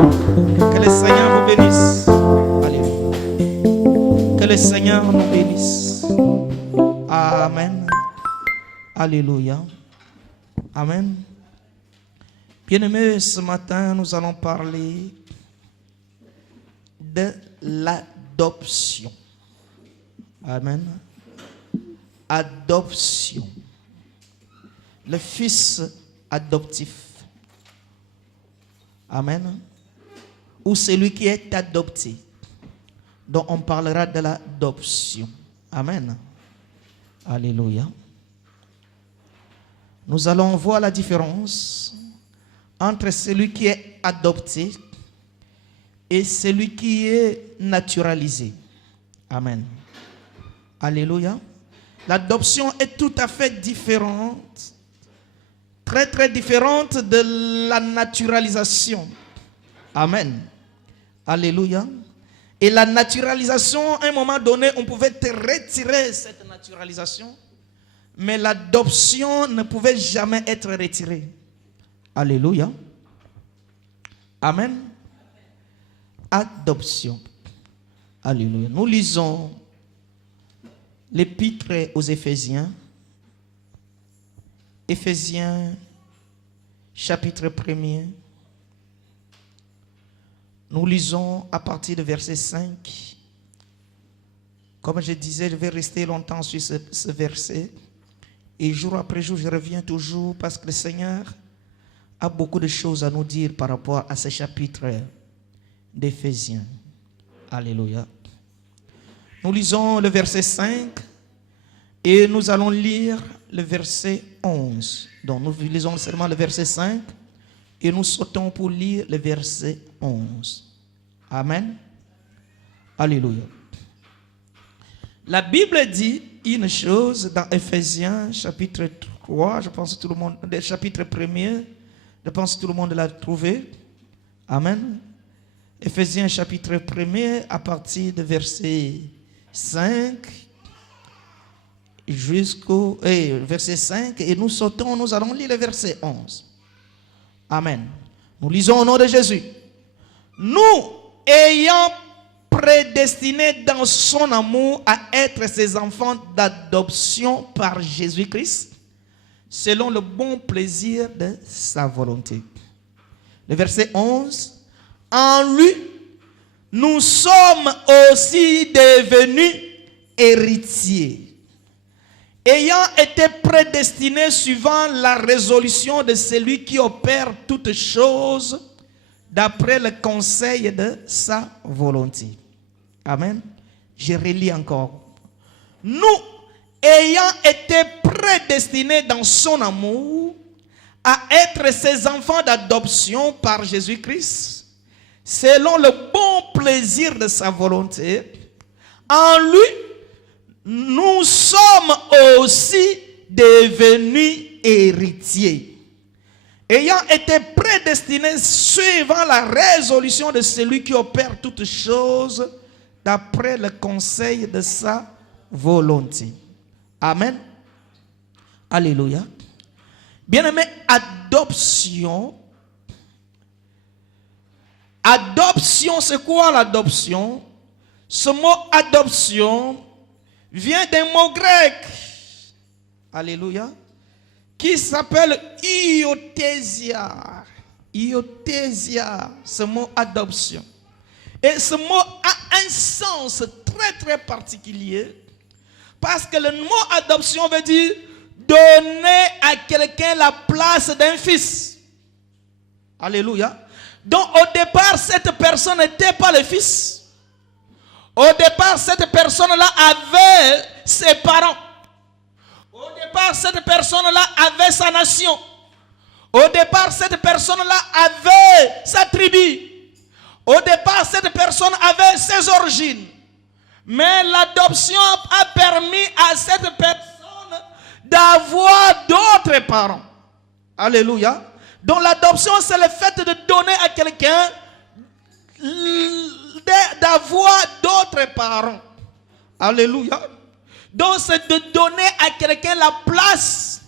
Que le Seigneur vous bénisse. Alléluia. Que le Seigneur nous bénisse. Amen. Alléluia. Amen. Bien-aimés, ce matin, nous allons parler de l'adoption. Amen. Adoption. Le fils adoptif. Amen. Ou celui qui est adopté. Donc on parlera de l'adoption. Amen. Alléluia. Nous allons voir la différence entre celui qui est adopté et celui qui est naturalisé. Amen. Alléluia. L'adoption est tout à fait différente, très différente de la naturalisation. Amen. Alléluia. Et la naturalisation, à un moment donné, on pouvait te retirer cette naturalisation, mais l'adoption ne pouvait jamais être retirée. Alléluia. Amen. Adoption. Alléluia. Nous lisons l'épître aux Éphésiens. Éphésiens, chapitre 1er. Nous lisons à partir de verset 5. Comme je disais, je vais rester longtemps sur ce verset. Et jour après jour, je reviens toujours parce que le Seigneur a beaucoup de choses à nous dire par rapport à ce chapitre d'Éphésiens. Alléluia. Nous lisons le verset 5 et nous allons lire le verset 11. Donc nous lisons seulement le verset 5 et nous sautons pour lire le verset 11. Amen. Alléluia. La Bible dit une chose dans Éphésiens chapitre 3, je pense que tout le monde, chapitre 1er, je pense que tout le monde l'a trouvé. Amen. Éphésiens chapitre 1er à partir de verset 5 jusqu'au verset 5 et nous sautons, nous allons lire le verset 11. Amen. Nous lisons au nom de Jésus. Nous ayant prédestinés dans son amour à être ses enfants d'adoption par Jésus-Christ, selon le bon plaisir de sa volonté. Le verset 11. En lui, nous sommes aussi devenus héritiers, ayant été prédestinés suivant la résolution de celui qui opère toutes choses d'après le conseil de sa volonté. Amen. Je relis encore. Nous, ayant été prédestinés dans son amour à être ses enfants d'adoption par Jésus-Christ, selon le bon plaisir de sa volonté, en lui, nous sommes aussi devenus héritiers, ayant été prédestinés suivant la résolution de celui qui opère toutes choses d'après le conseil de sa volonté. Amen. Alléluia. Bien-aimé, adoption. Adoption, c'est quoi l'adoption? Ce mot adoption vient d'un mot grec. Alléluia. Qui s'appelle iothésia. Iothésia, ce mot adoption. Et ce mot a un sens très particulier. Parce que le mot adoption veut dire donner à quelqu'un la place d'un fils. Alléluia. Donc au départ, cette personne n'était pas le fils. Au départ, cette personne-là avait ses parents. Au départ, cette personne-là avait sa nation. Au départ, cette personne-là avait sa tribu. Au départ, cette personne avait ses origines. Mais l'adoption a permis à cette personne d'avoir d'autres parents. Alléluia. Donc l'adoption, c'est le fait de donner à quelqu'un d'avoir d'autres parents. Alléluia. Donc c'est de donner à quelqu'un la place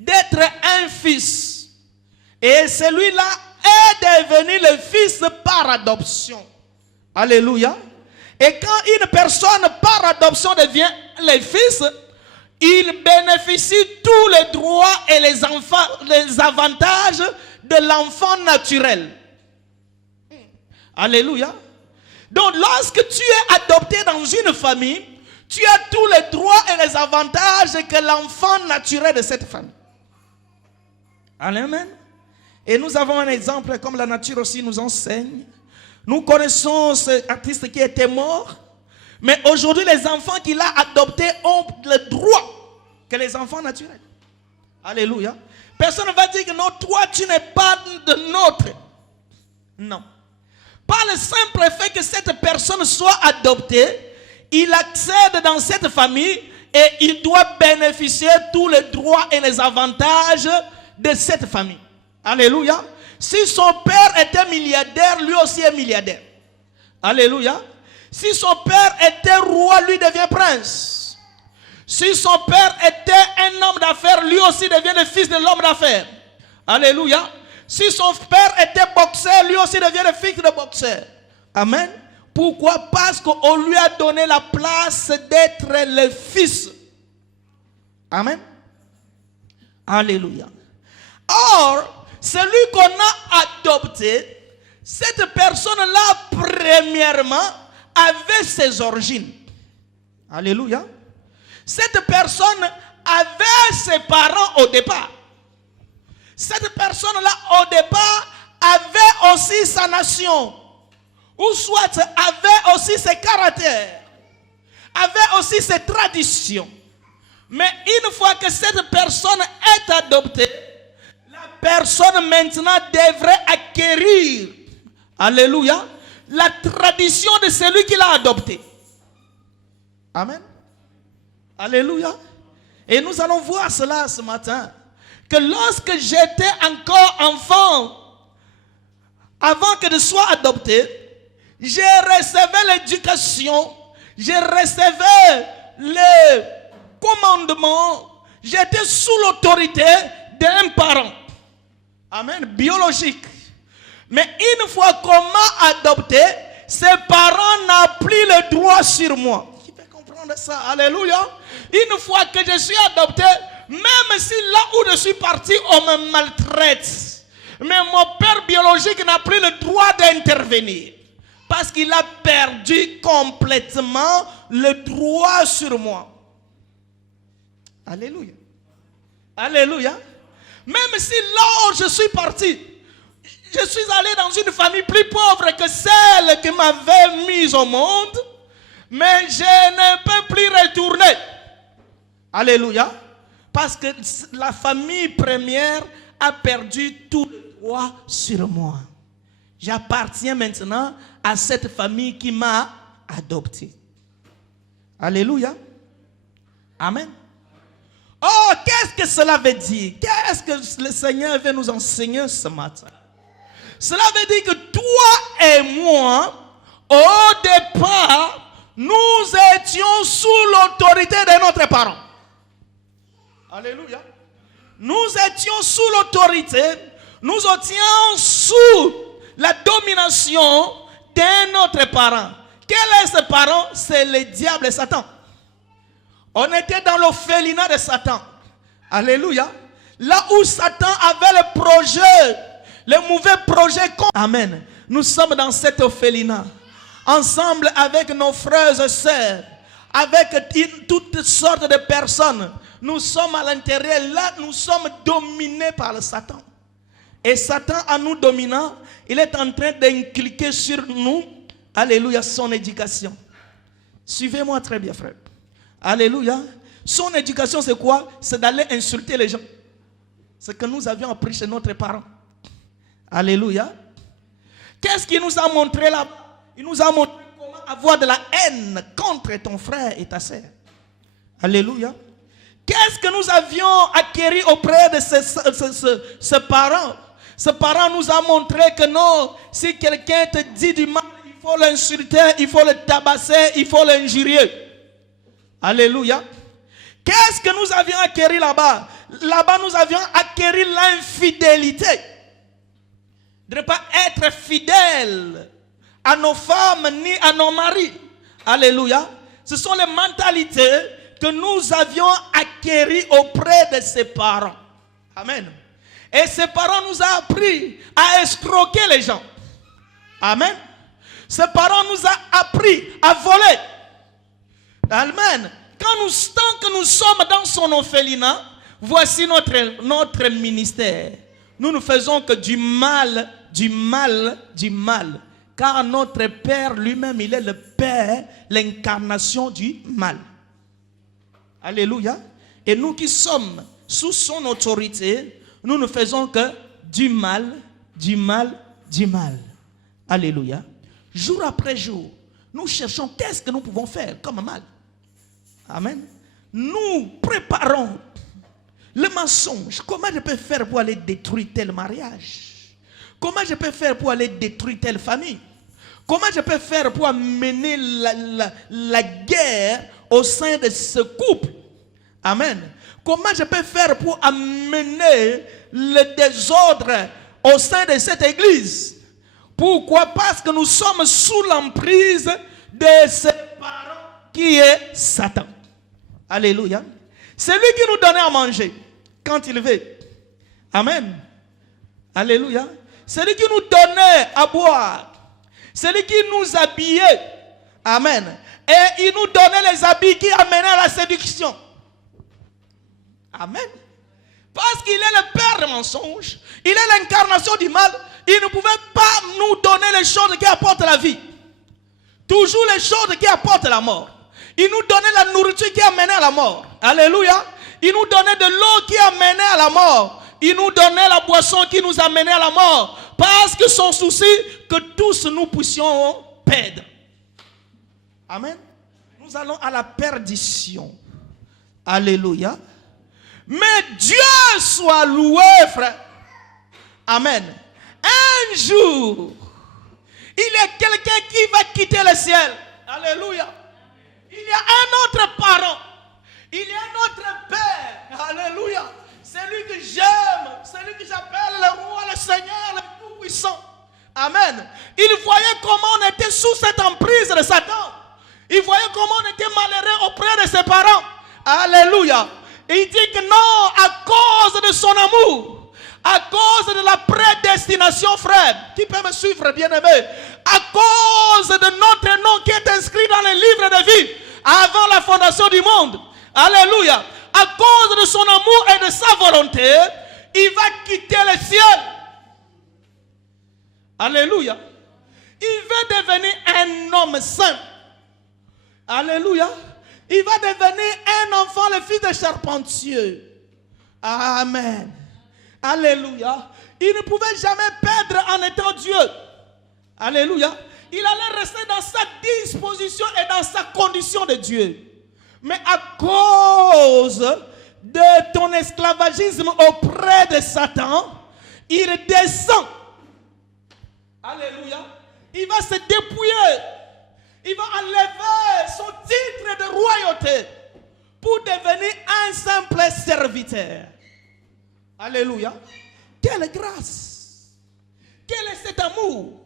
d'être un fils. Et celui-là est devenu le fils par par adoption. Alléluia. Et quand une personne par adoption devient le fils, il bénéficie tous les droits et les avantages de l'enfant naturel. Alléluia. Donc lorsque tu es adopté dans une famille, tu as tous les droits et les avantages que l'enfant naturel de cette famille. Amen. Et nous avons un exemple comme la nature aussi nous enseigne. Nous connaissons cet artiste qui était mort, mais aujourd'hui les enfants qu'il a adoptés ont le droit que les enfants naturels. Alléluia. Personne ne va dire que non, toi tu n'es pas de notre. Non. Par le simple fait que cette personne soit adoptée, il accède dans cette famille et il doit bénéficier de tous les droits et les avantages de cette famille. Alléluia. Si son père était milliardaire, lui aussi est milliardaire. Alléluia. Si son père était roi, lui devient prince. Si son père était un homme d'affaires, lui aussi devient le fils de l'homme d'affaires. Alléluia. Si son père était boxeur, lui aussi devient le fils de boxeur. Amen. Pourquoi? Parce qu'on lui a donné la place d'être le fils. Amen. Alléluia. Or, celui qu'on a adopté, cette personne-là, premièrement, avait ses origines. Alléluia. Cette personne avait ses parents au départ. Cette personne-là, au départ, avait aussi sa nation. Ou soit avait aussi ses caractères. Avait aussi ses traditions. Mais une fois que cette personne est adoptée, personne maintenant devrait acquérir, alléluia, la tradition de celui qui l'a adopté. Amen. Alléluia. Et nous allons voir cela ce matin. Que lorsque j'étais encore enfant, avant que je sois adopté, j'ai reçu l'éducation, j'ai reçu le commandement, j'étais sous l'autorité d'un parent. Amen, biologique. Mais une fois qu'on m'a adopté, ses parents n'ont plus le droit sur moi. Qui peut comprendre ça? Alléluia. Une fois que je suis adopté, même si là où je suis parti, on me maltraite, mais mon père biologique n'a plus le droit d'intervenir. Parce qu'il a perdu complètement le droit sur moi. Alléluia. Alléluia. Même si là où je suis parti, je suis allé dans une famille plus pauvre que celle qui m'avait mise au monde, mais je ne peux plus retourner. Alléluia. Parce que la famille première a perdu tout le droit sur moi. J'appartiens maintenant à cette famille qui m'a adopté. Alléluia. Amen. Oh, qu'est-ce que cela veut dire? Qu'est-ce que le Seigneur veut nous enseigner ce matin? Cela veut dire que toi et moi, au départ, nous étions sous l'autorité de notre parent. Alléluia. Nous étions sous l'autorité, nous étions sous la domination d'un autre parent. Quel est ce parent? C'est le diable et Satan. On était dans l'orphelinat de Satan. Alléluia. Là où Satan avait le projet, le mauvais projet. Amen. Nous sommes dans cet orphelinat. Ensemble avec nos frères et sœurs. Avec toutes sortes de personnes. Nous sommes à l'intérieur. Là, nous sommes dominés par le Satan. Et Satan, en nous dominant, il est en train d'inculquer sur nous, alléluia, son éducation. Suivez-moi très bien, frère. Alléluia. Son éducation, c'est quoi? C'est d'aller insulter les gens. C'est ce que nous avions appris chez notre parent. Alléluia. Qu'est-ce qu'il nous a montré là? Il nous a montré comment avoir de la haine contre ton frère et ta sœur. Alléluia. Qu'est-ce que nous avions acquis auprès de ce parent? Ce parent nous a montré que non, si quelqu'un te dit du mal, il faut l'insulter, il faut le tabasser, il faut l'injurier. Alléluia. Qu'est-ce que nous avions acquis là-bas? Là-bas, nous avions acquis l'infidélité. De ne pas être fidèle à nos femmes ni à nos maris. Alléluia. Ce sont les mentalités que nous avions acquéries auprès de ses parents. Amen. Et ses parents nous ont appris à escroquer les gens. Amen. Ses parents nous ont appris à voler. Amen. Tant que nous sommes dans son orphelinat, voici notre ministère. Nous ne faisons que du mal, du mal, du mal. Car notre Père lui-même, il est le Père, l'incarnation du mal. Alléluia. Et nous qui sommes sous son autorité, nous ne faisons que du mal, du mal, du mal. Alléluia. Jour après jour, nous cherchons qu'est-ce que nous pouvons faire comme mal. Amen. Nous préparons le mensonge. Comment je peux faire pour aller détruire tel mariage? Comment je peux faire pour aller détruire telle famille? Comment je peux faire pour amener la guerre au sein de ce couple? Amen. Comment je peux faire pour amener le désordre au sein de cette église? Pourquoi? Parce que nous sommes sous l'emprise de ce parent qui est Satan. Alléluia. C'est lui qui nous donnait à manger quand il veut. Amen. Alléluia. C'est lui qui nous donnait à boire. C'est lui qui nous habillait. Amen. Et il nous donnait les habits qui amenaient à la séduction. Amen. Parce qu'il est le père de mensonges. Il est l'incarnation du mal. Il ne pouvait pas nous donner les choses qui apportent la vie. Toujours les choses qui apportent la mort. Il nous donnait la nourriture qui amenait à la mort. Alléluia. Il nous donnait de l'eau qui amenait à la mort. Il nous donnait la boisson qui nous amenait à la mort. Parce que son souci, que tous nous puissions perdre. Amen. Nous allons à la perdition. Alléluia. Mais Dieu soit loué, frère. Amen. Un jour, il y a quelqu'un qui va quitter le ciel. Alléluia. Il y a un autre parent. Il y a un autre père. Alléluia. C'est lui que j'aime. C'est lui que j'appelle le roi, le Seigneur, le tout-puissant. Amen. Il voyait comment on était sous cette emprise de Satan. Il voyait comment on était malheureux auprès de ses parents. Alléluia. Et il dit que non, à cause de son amour, à cause de la prédestination, frère, qui peut me suivre, bien-aimé, à cause de notre nom qui est inscrit dans les livres de vie, avant la fondation du monde. Alléluia. À cause de son amour et de sa volonté, il va quitter le ciel. Alléluia. Il va devenir un homme saint. Alléluia. Il va devenir un enfant, le fils de charpentier. Amen. Alléluia. Il ne pouvait jamais perdre en étant Dieu. Alléluia. Il allait rester dans sa disposition et dans sa condition de Dieu. Mais à cause de ton esclavagisme auprès de Satan, il descend. Alléluia. Il va se dépouiller. Il va enlever son titre de royauté pour devenir un simple serviteur. Alléluia. Quelle grâce. Quel est cet amour?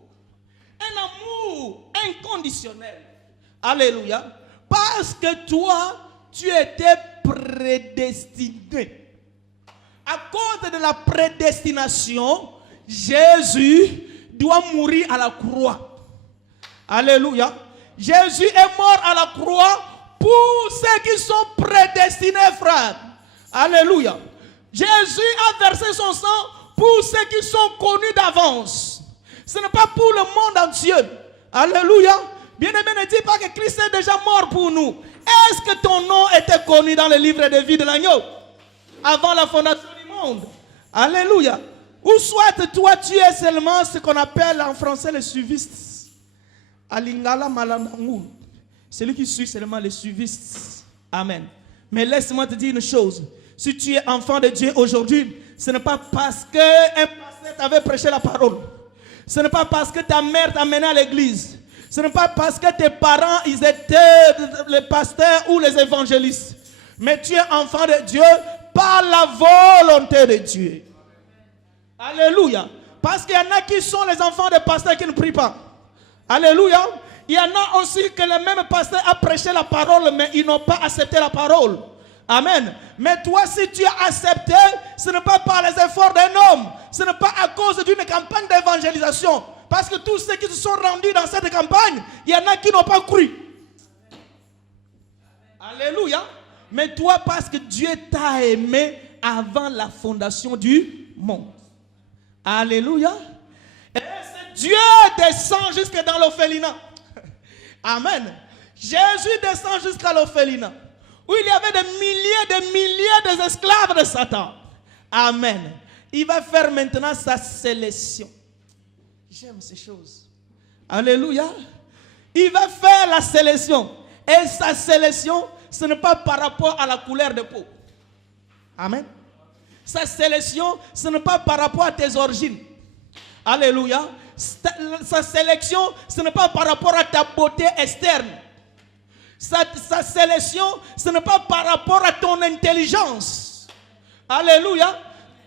Un amour inconditionnel. Alléluia. Parce que toi, tu étais prédestiné. À cause de la prédestination, Jésus doit mourir à la croix. Alléluia. Jésus est mort à la croix pour ceux qui sont prédestinés, frère. Alléluia. Jésus a versé son sang pour ceux qui sont connus d'avance. Ce n'est pas pour le monde entier. Alléluia. Bien-aimé, ne dis pas que Christ est déjà mort pour nous. Est-ce que ton nom était connu dans le livre de vie de l'agneau avant la fondation du monde? Alléluia. Ou soit toi, tu es seulement ce qu'on appelle en français le suiviste. Alingala malandangu. Celui qui suit seulement le suiviste. Amen. Mais laisse-moi te dire une chose. Si tu es enfant de Dieu aujourd'hui, ce n'est pas parce qu'un pasteur t'avait prêché la parole. Ce n'est pas parce que ta mère t'a mené à l'église. Ce n'est pas parce que tes parents, ils étaient les pasteurs ou les évangélistes. Mais tu es enfant de Dieu par la volonté de Dieu. Alléluia. Parce qu'il y en a qui sont les enfants des pasteurs qui ne prient pas. Alléluia. Il y en a aussi que le même pasteur a prêché la parole, mais ils n'ont pas accepté la parole. Amen. Mais toi, si tu as accepté, ce n'est pas par les efforts d'un homme. Ce n'est pas à cause d'une campagne d'évangélisation. Parce que tous ceux qui se sont rendus dans cette campagne, il y en a qui n'ont pas cru. Alléluia. Mais toi, parce que Dieu t'a aimé avant la fondation du monde. Alléluia. Et Dieu descend jusque dans l'orphelinat. Amen. Jésus descend jusqu'à l'orphelinat, où il y avait des milliers d'esclaves de Satan. Amen. Il va faire maintenant sa sélection. J'aime ces choses. Alléluia. Il va faire la sélection. Et sa sélection, ce n'est pas par rapport à la couleur de peau. Amen. Sa sélection, ce n'est pas par rapport à tes origines. Alléluia. Sa sélection, ce n'est pas par rapport à ta beauté externe. Sa sélection, ce n'est pas par rapport à ton intelligence. Alléluia.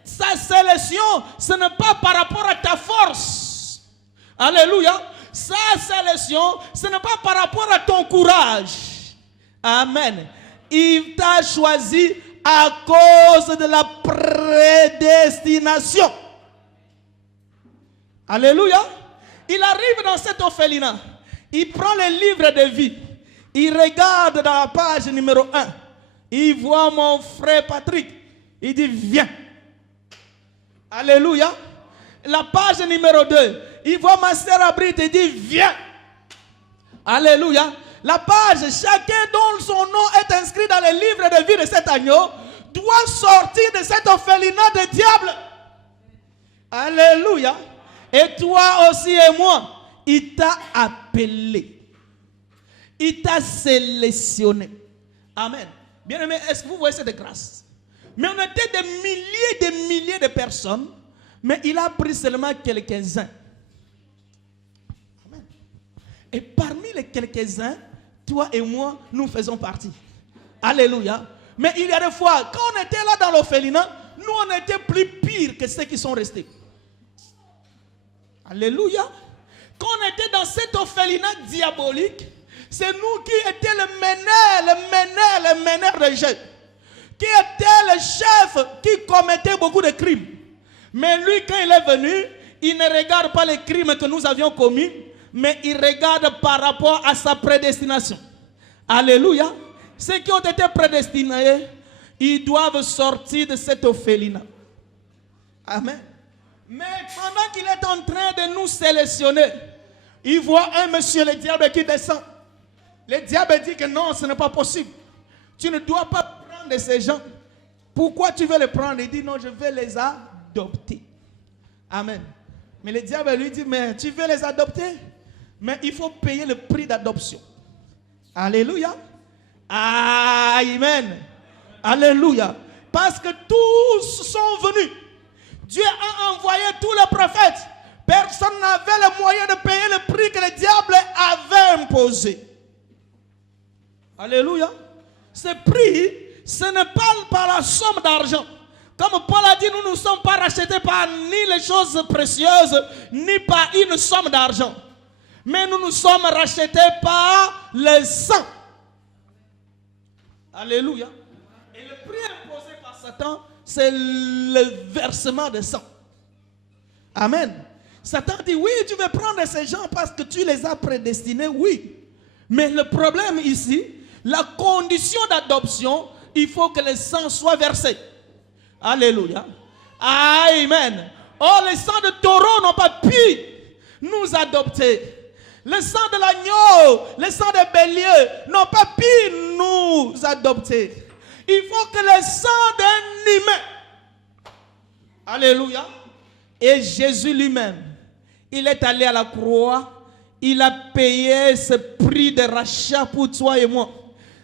Sa sélection, ce n'est pas par rapport à ta force. Alléluia. Sa sélection, ce n'est pas par rapport à ton courage. Amen. Il t'a choisi à cause de la prédestination. Alléluia. Il arrive dans cet orphelinat. Il prend le livre de vie. Il regarde dans la page numéro 1. Il voit mon frère Patrick. Il dit viens. Alléluia. La page numéro 2. Il voit ma sœur Abrit. Il dit viens. Alléluia. La page, chacun dont son nom est inscrit dans le livre de vie de cet agneau doit sortir de cet orphelinat de diable. Alléluia. Et toi aussi et moi, il t'a appelé. Il t'a sélectionné. Amen. Bien-aimé, est-ce que vous voyez cette grâce? Mais on était des milliers de personnes, mais il a pris seulement quelques-uns. Amen. Et parmi les quelques-uns, toi et moi, nous faisons partie. Alléluia. Mais il y a des fois, quand on était là dans l'orphelinat, nous on était plus pires que ceux qui sont restés. Alléluia. Quand on était dans cet orphelinat diabolique, c'est nous qui étions le meneur de jeu. Qui était le chef qui commettait beaucoup de crimes. Mais lui, quand il est venu, il ne regarde pas les crimes que nous avions commis, mais il regarde par rapport à sa prédestination. Alléluia. Ceux qui ont été prédestinés, ils doivent sortir de cet orphelinat. Amen. Mais pendant qu'il est en train de nous sélectionner, il voit un monsieur, le diable, qui descend. Le diable dit que non, ce n'est pas possible. Tu ne dois pas prendre ces gens. Pourquoi tu veux les prendre? Il dit non, je vais les adopter. Amen. Mais le diable lui dit, mais tu veux les adopter? Mais il faut payer le prix d'adoption. Alléluia. Amen. Alléluia. Parce que tous sont venus. Dieu a envoyé tous les prophètes. Personne n'avait le moyen de payer le prix que le diable avait imposé. Alléluia. Ce prix, ce n'est pas par la somme d'argent. Comme Paul a dit, nous ne sommes pas rachetés par ni les choses précieuses, ni par une somme d'argent. Mais nous nous sommes rachetés par le sang. Alléluia. Et le prix imposé par Satan, c'est le versement de sang. Amen. Satan dit, oui, tu veux prendre ces gens parce que tu les as prédestinés, oui. Mais le problème ici, la condition d'adoption, il faut que le sang soit versé. Alléluia. Amen. Oh, le sang de taureau n'ont pas pu nous adopter. Le sang de l'agneau, le sang de bélier n'ont pas pu nous adopter. Il faut que le sang d'un humain. Alléluia. Et Jésus lui-même, il est allé à la croix. Il a payé ce prix de rachat pour toi et moi.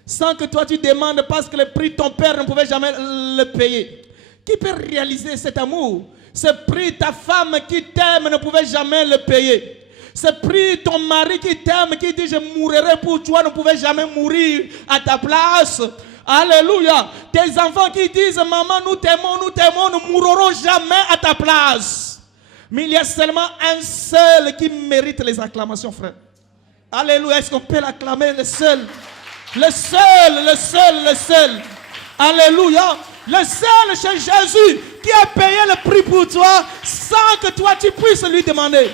Sans que toi tu demandes, parce que le prix ton père ne pouvait jamais le payer. Qui peut réaliser cet amour? Ce prix ta femme qui t'aime ne pouvait jamais le payer. Ce prix ton mari qui t'aime, qui dit je mourrai pour toi, ne pouvait jamais mourir à ta place. Alléluia. Tes enfants qui disent maman nous t'aimons, ne mourront jamais à ta place. Mais il y a seulement un seul qui mérite les acclamations, frère. Alléluia. Est-ce qu'on peut l'acclamer? Le seul. Le seul, le seul, le seul. Alléluia. Le seul chez Jésus qui a payé le prix pour toi sans que toi tu puisses lui demander.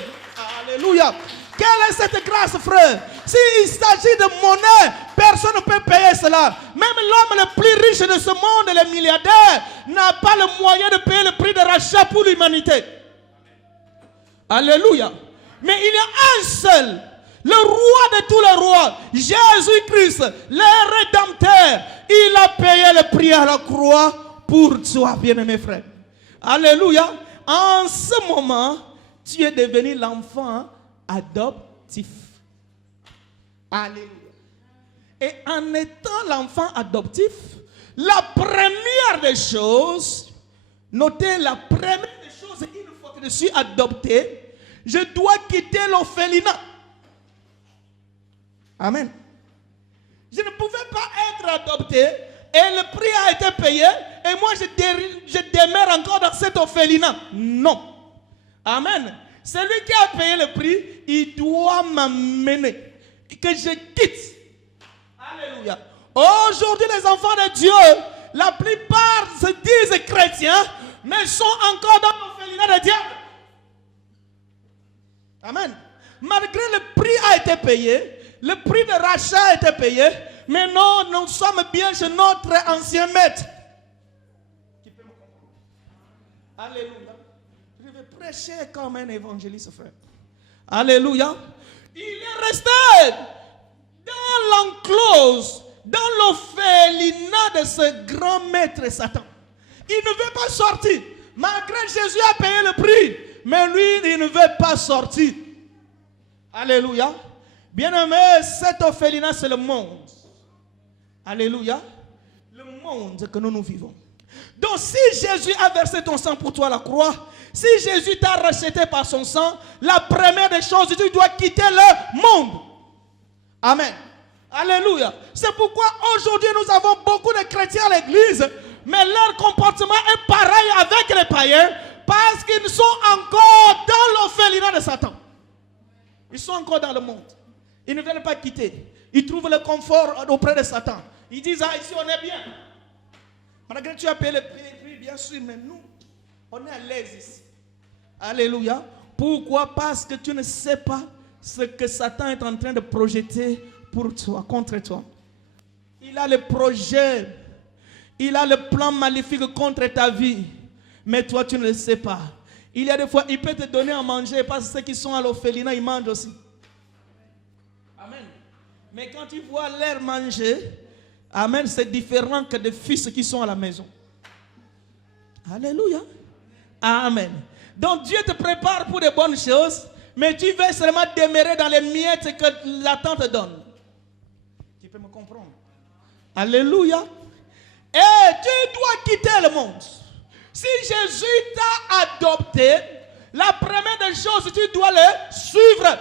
Alléluia. Quelle est cette grâce, frère? S'il s'agit de monnaie, personne ne peut payer cela. Même l'homme le plus riche de ce monde, le milliardaire, n'a pas le moyen de payer le prix de rachat pour l'humanité. Alléluia. Mais il y a un seul, le roi de tous les rois, Jésus-Christ, le Rédempteur. Il a payé le prix à la croix pour toi, bien-aimé frère. Alléluia. En ce moment, tu es devenu l'enfant adoptif. Alléluia. Et en étant l'enfant adoptif, la première des choses, notez la première des choses, une fois que je suis adopté, je dois quitter l'orphelinat. Amen. Je ne pouvais pas être adopté et le prix a été payé et moi je demeure encore dans cet orphelinat. Non. Amen. Celui qui a payé le prix, il doit m'amener. Que je quitte. Alléluia. Aujourd'hui, les enfants de Dieu, la plupart se disent chrétiens, mais sont encore dans l'orphelinat de Dieu. Amen. Malgré le prix a été payé, le prix de rachat a été payé, mais non, nous sommes bien chez notre ancien maître. Qui peut me comprendre? Alléluia. Je vais prêcher comme un évangéliste, frère. Alléluia. Il est resté dans l'enclose, dans l'orphelinat de ce grand maître Satan. Il ne veut pas sortir. Malgré Jésus a payé le prix, mais lui, il ne veut pas sortir. Alléluia. Bien-aimé, cet orphelinat, c'est le monde. Alléluia. Le monde que nous vivons. Donc, si Jésus a versé ton sang pour toi à la croix, si Jésus t'a racheté par son sang, la première des choses, tu dois quitter le monde. Amen. Alléluia. C'est pourquoi aujourd'hui nous avons beaucoup de chrétiens à l'église, mais leur comportement est pareil avec les païens parce qu'ils sont encore dans l'orphelinat de Satan. Ils sont encore dans le monde. Ils ne veulent pas quitter. Ils trouvent le confort auprès de Satan. Ils disent, ah, ici on est bien. Malgré que tu as payé le prix, bien sûr, mais nous, on est à l'aise ici. Alléluia. Pourquoi? Parce que tu ne sais pas ce que Satan est en train de projeter pour toi, contre toi. Il a le projet, il a le plan maléfique contre ta vie, mais toi tu ne le sais pas. Il y a des fois, il peut te donner à manger parce que ceux qui sont à l'orphelinat, ils mangent aussi. Amen. Mais quand tu vois l'air manger, amen, c'est différent que des fils qui sont à la maison. Alléluia. Amen. Donc Dieu te prépare pour de bonnes choses, mais tu veux seulement demeurer dans les miettes que la tante te donne. Tu peux me comprendre? Alléluia. Et tu dois quitter le monde. Si Jésus t'a adopté, la première des choses, tu dois le suivre.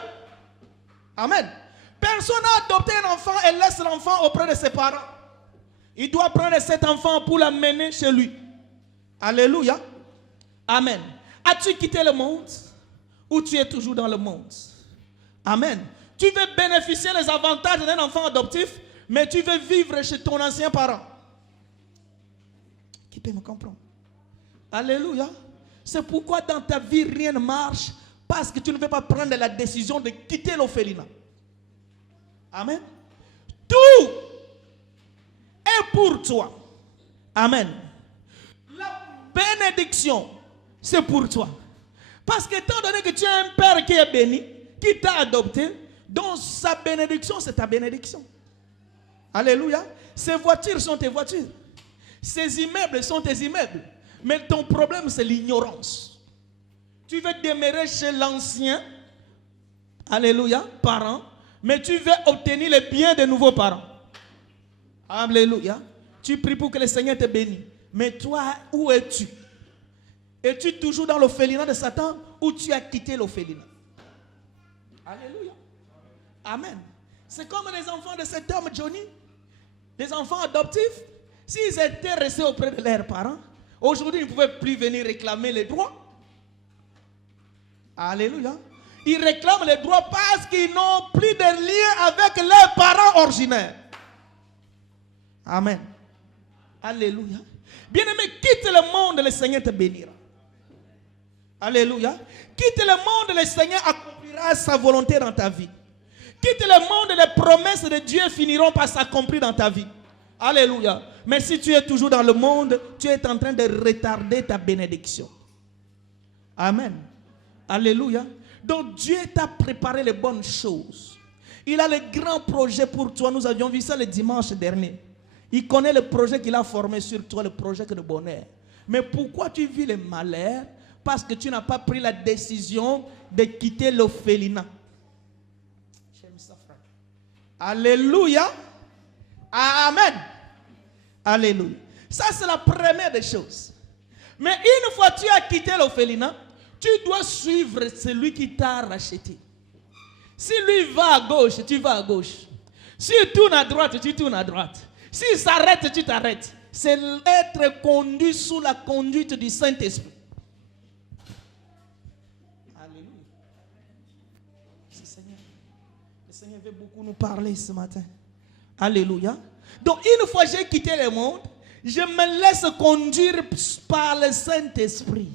Amen. Personne n'a adopté un enfant et laisse l'enfant auprès de ses parents. Il doit prendre cet enfant pour l'amener chez lui. Alléluia. Amen. As-tu quitté le monde ou tu es toujours dans le monde? Amen. Tu veux bénéficier des avantages d'un enfant adoptif, mais tu veux vivre chez ton ancien parent. Qui peut me comprendre? Alléluia. C'est pourquoi dans ta vie rien ne marche, parce que tu ne veux pas prendre la décision de quitter l'orphelinat. Amen. Tout est pour toi. Amen. La bénédiction, c'est pour toi. Parce que étant donné que tu as un père qui est béni, qui t'a adopté, donc sa bénédiction, c'est ta bénédiction. Alléluia. Ces voitures sont tes voitures. Ces immeubles sont tes immeubles. Mais ton problème, c'est l'ignorance. Tu veux demeurer chez l'ancien, alléluia, parent, mais tu veux obtenir les biens des nouveaux parents. Alléluia. Tu pries pour que le Seigneur te bénisse. Mais toi, où es-tu? Es-tu toujours dans l'orphelinat de Satan ou tu as quitté l'orphelinat? Alléluia. Amen. C'est comme les enfants de cet homme, Johnny. Les enfants adoptifs, s'ils étaient restés auprès de leurs parents, aujourd'hui, ils ne pouvaient plus venir réclamer les droits. Alléluia. Ils réclament les droits parce qu'ils n'ont plus de lien avec leurs parents originaires. Amen. Alléluia. Bien-aimé, quitte le monde, le Seigneur te bénira. Alléluia. Quitte le monde, le Seigneur accomplira sa volonté dans ta vie. Quitte le monde, les promesses de Dieu finiront par s'accomplir dans ta vie. Alléluia. Mais si tu es toujours dans le monde, tu es en train de retarder ta bénédiction. Amen. Alléluia. Donc Dieu t'a préparé les bonnes choses. Il a les grands projets pour toi. Nous avions vu ça le dimanche dernier. Il connaît le projet qu'il a formé sur toi, le projet de bonheur. Mais pourquoi tu vis le malheur? Parce que tu n'as pas pris la décision de quitter l'orphelinat. J'aime ça, frère. Alléluia. Amen. Alléluia. Ça, c'est la première des choses. Mais une fois que tu as quitté l'orphelinat, tu dois suivre celui qui t'a racheté. Si lui va à gauche, tu vas à gauche. S'il tourne à droite, tu tournes à droite. S'il s'arrête, tu t'arrêtes. C'est être conduit sous la conduite du Saint-Esprit. Alléluia. Le Seigneur veut beaucoup nous parler ce matin. Alléluia. Donc une fois que j'ai quitté le monde, je me laisse conduire par le Saint-Esprit.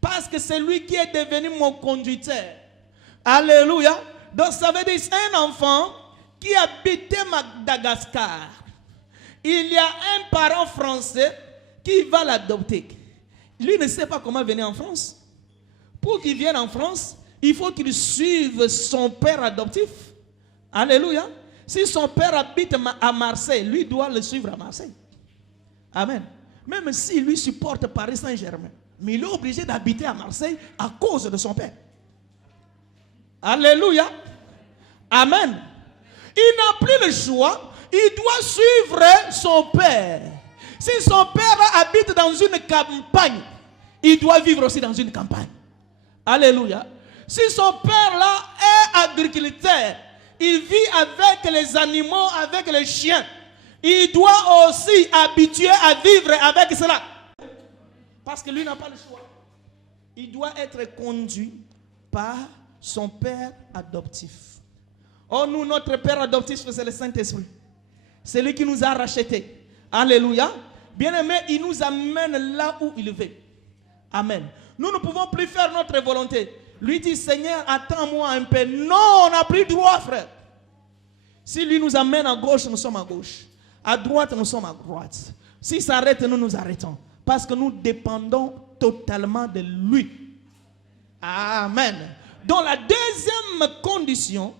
Parce que c'est lui qui est devenu mon conducteur. Alléluia. Donc ça veut dire un enfant qui habitait Madagascar. Il y a un parent français qui va l'adopter. Lui ne sait pas comment venir en France. Pour qu'il vienne en France, il faut qu'il suive son père adoptif. Alléluia. Si son père habite à Marseille, lui doit le suivre à Marseille. Amen. Même si lui supporte Paris Saint-Germain, mais il est obligé d'habiter à Marseille à cause de son père. Alléluia. Amen. Il n'a plus le choix. Il doit suivre son père. Si son père habite dans une campagne, il doit vivre aussi dans une campagne. Alléluia. Si son père là est agriculteur, il vit avec les animaux, avec les chiens. Il doit aussi habituer à vivre avec cela. Parce que lui n'a pas le choix. Il doit être conduit par son père adoptif. Oh, nous, notre père adoptif, c'est le Saint-Esprit. C'est lui qui nous a rachetés. Alléluia. Bien-aimé, il nous amène là où il veut. Amen. Nous ne pouvons plus faire notre volonté. Lui dit, Seigneur, attends-moi un peu. Non, on n'a plus droit, frère. Si lui nous amène à gauche, nous sommes à gauche. À droite, nous sommes à droite. S'il s'arrête, nous nous arrêtons. Parce que nous dépendons totalement de lui. Amen. Donc la deuxième condition,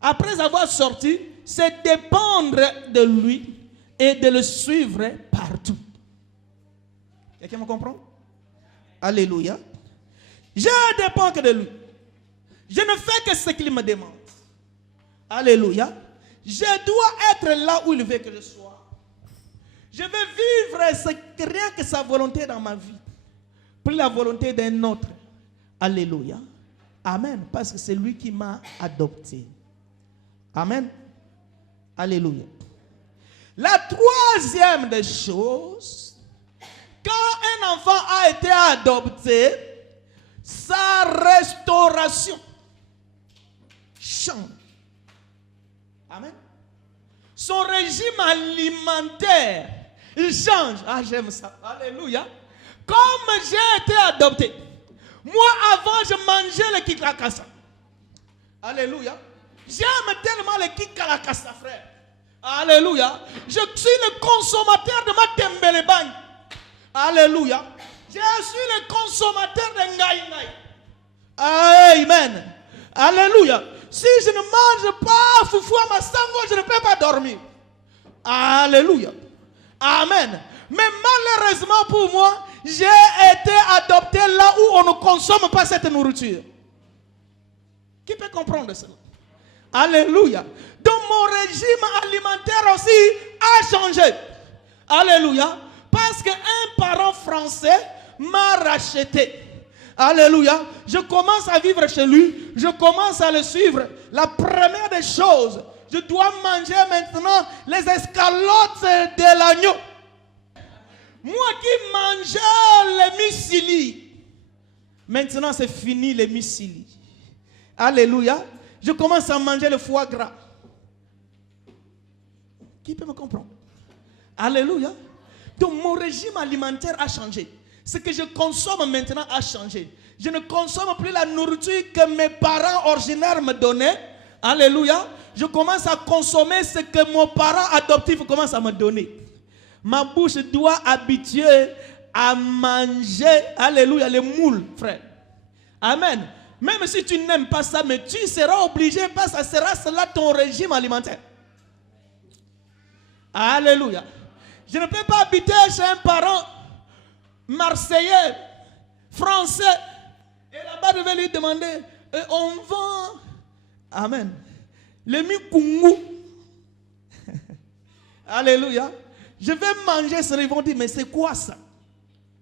après avoir sorti, c'est dépendre de lui et de le suivre partout. Quelqu'un me comprend? Alléluia. Je ne dépends que de lui. Je ne fais que ce qu'il me demande. Alléluia. Je dois être là où il veut que je sois. Je vais vivre rien que sa volonté dans ma vie. Plus la volonté d'un autre. Alléluia. Amen. Parce que c'est lui qui m'a adopté. Amen. Alléluia. La troisième des choses, quand un enfant a été adopté, sa restauration change. Amen. Son régime alimentaire, il change. Ah, j'aime ça. Alléluia. Comme j'ai été adopté, moi avant je mangeais le kikakasa. Alléluia. J'aime tellement le kikakasa, frère. Alléluia. Je suis le consommateur de ma tembelebagne. Alléluia. Je suis le consommateur de ngai ngai. Amen. Alléluia. Si je ne mange pas foufou à ma sango, je ne peux pas dormir. Alléluia. Amen. Mais malheureusement pour moi, j'ai été adopté là où on ne consomme pas cette nourriture. Qui peut comprendre cela? Alléluia. Donc mon régime alimentaire aussi a changé. Alléluia. Parce qu'un parent français m'a racheté. Alléluia. Je commence à vivre chez lui. Je commence à le suivre. La première des choses, je dois manger maintenant les escalotes de l'agneau. Moi qui mangeais les muesli, maintenant c'est fini les muesli. Alléluia. Je commence à manger le foie gras. Qui peut me comprendre? Alléluia. Donc mon régime alimentaire a changé. Ce que je consomme maintenant a changé. Je ne consomme plus la nourriture que mes parents originaires me donnaient. Alléluia. Je commence à consommer ce que mon parent adoptif commence à me donner. Ma bouche doit habituer à manger, alléluia, les moules, frère. Amen. Même si tu n'aimes pas ça, mais tu seras obligé, parce que ça sera cela ton régime alimentaire. Alléluia. Je ne peux pas habiter chez un parent marseillais, français, et là-bas je vais lui demander, on vend, amen, le mikungu. Alléluia. Je vais manger cela, ils vont dire, mais c'est quoi ça?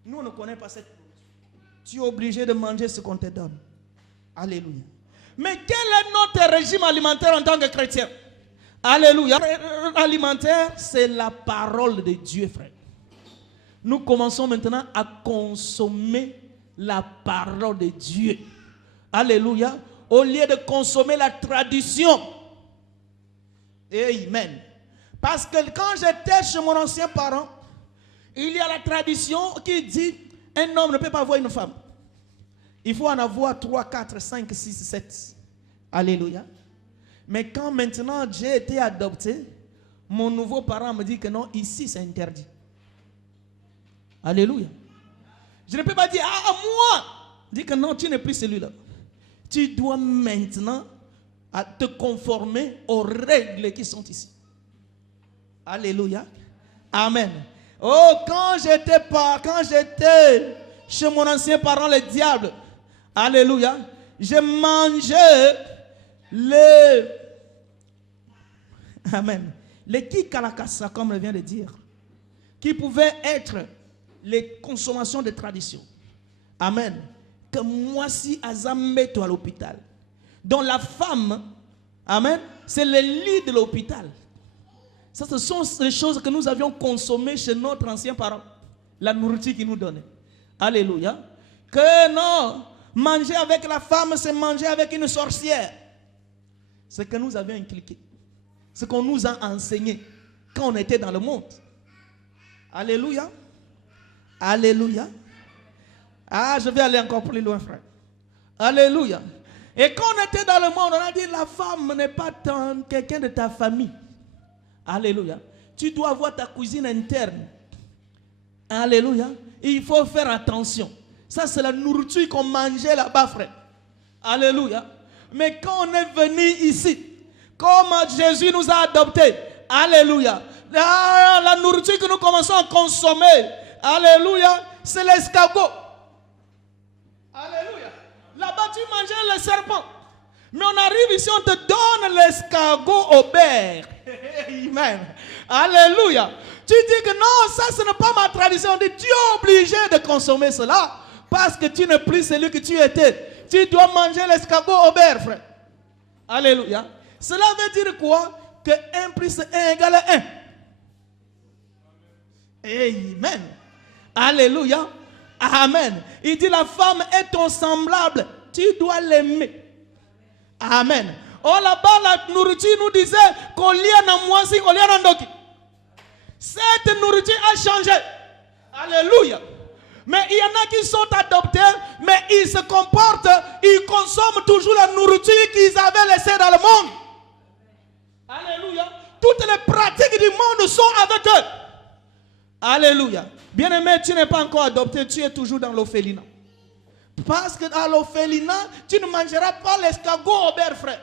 Nous, on ne connaît pas cette chose. Tu es obligé de manger ce qu'on te donne. Alléluia. Mais quel est notre régime alimentaire en tant que chrétien? Alléluia. Alimentaire, c'est la parole de Dieu, frère. Nous commençons maintenant à consommer la parole de Dieu. Alléluia. Au lieu de consommer la tradition. Amen. Parce que quand j'étais chez mon ancien parent, il y a la tradition qui dit un homme ne peut pas avoir une femme. Il faut en avoir 3, 4, 5, 6, 7. Alléluia. Mais quand maintenant j'ai été adopté, mon nouveau parent me dit que non, ici c'est interdit. Alléluia. Je ne peux pas dire, ah, moi. Dis que non, tu n'es plus celui-là. Tu dois maintenant te conformer aux règles qui sont ici. Alléluia. Amen. Oh, quand j'étais chez mon ancien parent, le diable, alléluia, je mangeais amen, les kikalakasa, comme je viens de dire, qui pouvaient être les consommations de tradition. Amen. Que moi si Azameto à l'hôpital. Donc la femme, amen, c'est le lit de l'hôpital. Ça, ce sont les choses que nous avions consommées chez notre ancien parent. La nourriture qu'il nous donnait. Alléluia. Que non, manger avec la femme, c'est manger avec une sorcière. Ce que nous avions inculqué. Ce qu'on nous a enseigné quand on était dans le monde. Alléluia. Alléluia. Ah, je vais aller encore plus loin, frère. Alléluia. Et quand on était dans le monde, on a dit la femme n'est pas quelqu'un de ta famille. Alléluia. Tu dois avoir ta cuisine interne. Alléluia. Il faut faire attention. Ça, c'est la nourriture qu'on mangeait là-bas, frère. Alléluia. Mais quand on est venu ici, comme Jésus nous a adoptés, alléluia, la nourriture que nous commençons à consommer, alléluia, c'est l'escargot. Alléluia. Là-bas, tu mangeais le serpent. Mais on arrive ici, on te donne l'escargot au beurre. Amen. Alléluia. Tu dis que non, ça ce n'est pas ma tradition. On dit, tu es obligé de consommer cela. Parce que tu n'es plus celui que tu étais. Tu dois manger l'escargot au beurre, frère. Alléluia. Cela veut dire quoi? Que 1 plus 1 égale 1. Amen. Alléluia. Amen. Il dit la femme est ton semblable. Tu dois l'aimer. Amen. Oh là-bas, la nourriture nous disait qu'on lie en moisi, qu'on lie en doki. Cette nourriture a changé. Alléluia. Mais il y en a qui sont adoptés, mais ils se comportent, ils consomment toujours la nourriture qu'ils avaient laissée dans le monde. Alléluia. Toutes les pratiques du monde sont avec eux. Alléluia. Bien-aimé, tu n'es pas encore adopté, tu es toujours dans l'orphelinat. Parce que dans l'orphelinat, tu ne mangeras pas l'escargot au beurre, frère.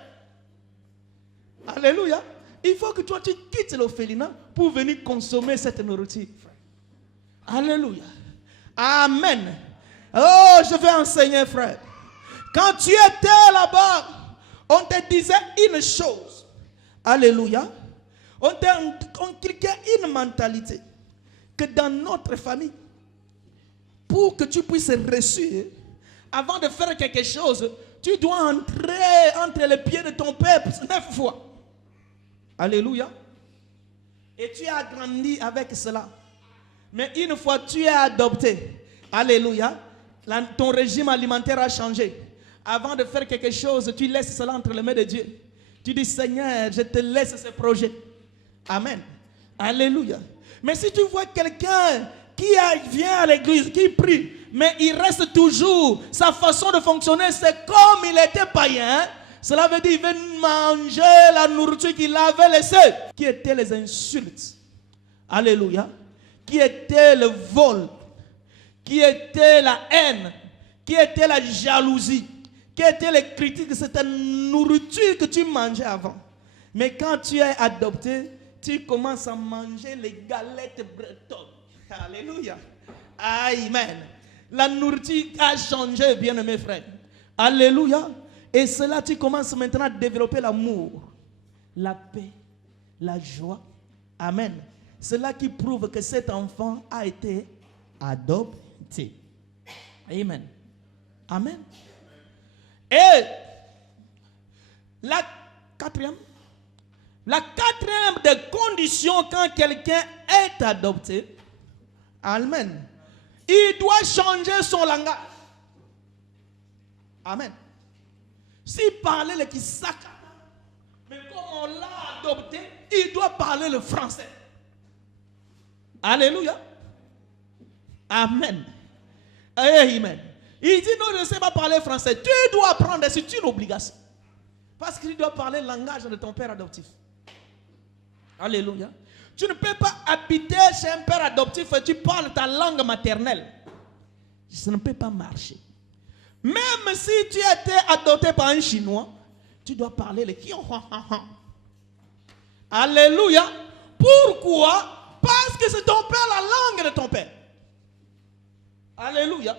Alléluia. Il faut que toi, tu quittes l'orphelinat pour venir consommer cette nourriture, frère. Alléluia. Amen. Oh, je vais enseigner, frère. Quand tu étais là-bas, on te disait une chose. Alléluia. On cliquait une mentalité. Que dans notre famille, pour que tu puisses réussir, avant de faire quelque chose, tu dois entrer entre les pieds de ton père 9 fois. Alléluia. Et tu as grandi avec cela. Mais une fois tu es adopté, alléluia, ton régime alimentaire a changé. Avant de faire quelque chose, tu laisses cela entre les mains de Dieu. Tu dis, Seigneur, je te laisse ce projet. Amen. Alléluia. Mais si tu vois quelqu'un qui vient à l'église, qui prie, mais il reste toujours, sa façon de fonctionner, c'est comme il était païen. Cela veut dire qu'il veut manger la nourriture qu'il avait laissée. Qui étaient les insultes. Alléluia. Qui était le vol. Qui était la haine. Qui était la jalousie. Qui étaient les critiques de cette nourriture que tu mangeais avant. Mais quand tu es adopté, tu commences à manger les galettes bretonnes. Alléluia. Amen. La nourriture a changé, bien-aimés frères. Alléluia. Et cela, tu commences maintenant à développer l'amour, la paix, la joie. Amen. C'est là qui prouve que cet enfant a été adopté. Amen. Amen. Et la quatrième des conditions quand quelqu'un est adopté, amen, il doit changer son langage. Amen. S'il parlait le Kisaka, mais comme on l'a adopté, il doit parler le français. Alléluia. Amen. Amen. Il dit non, je ne sais pas parler français. Tu dois apprendre, c'est une obligation. Parce qu'il doit parler le langage de ton père adoptif. Alléluia. Tu ne peux pas habiter chez un père adoptif et tu parles ta langue maternelle. Ça ne peut pas marcher. Même si tu as été adopté par un Chinois, tu dois parler le Kionghua. Alléluia. Pourquoi? Parce que c'est ton père, la langue de ton père. Alléluia.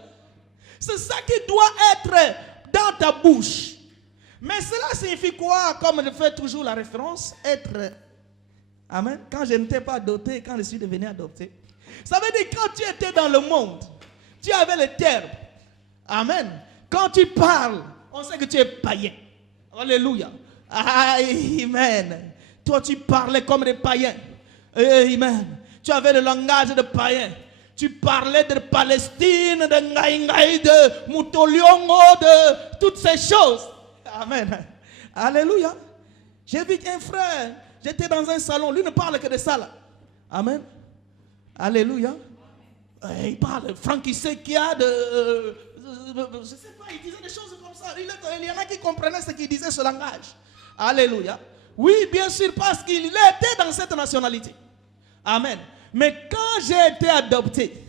C'est ça qui doit être dans ta bouche. Mais cela signifie quoi? Comme je fais toujours la référence, être. Amen. Quand je n'étais pas adopté, quand je suis devenu adopté. Ça veut dire quand tu étais dans le monde, tu avais les termes. Amen. Quand tu parles, on sait que tu es païen. Alléluia. Amen. Toi, tu parlais comme des païens. Amen. Tu avais le langage de païens. Tu parlais de Palestine, de Ngaï, de Moutoliongo, de toutes ces choses. Amen. Alléluia. J'ai vu un frère, j'étais dans un salon, lui ne parle que de ça là. Amen. Alléluia. Il parle Francky Sekia je ne sais pas, il disait des choses comme ça. Il y en a qui comprenaient ce qu'il disait, ce langage. Alléluia. Oui, bien sûr, parce qu'il était dans cette nationalité. Amen. Mais quand j'ai été adopté,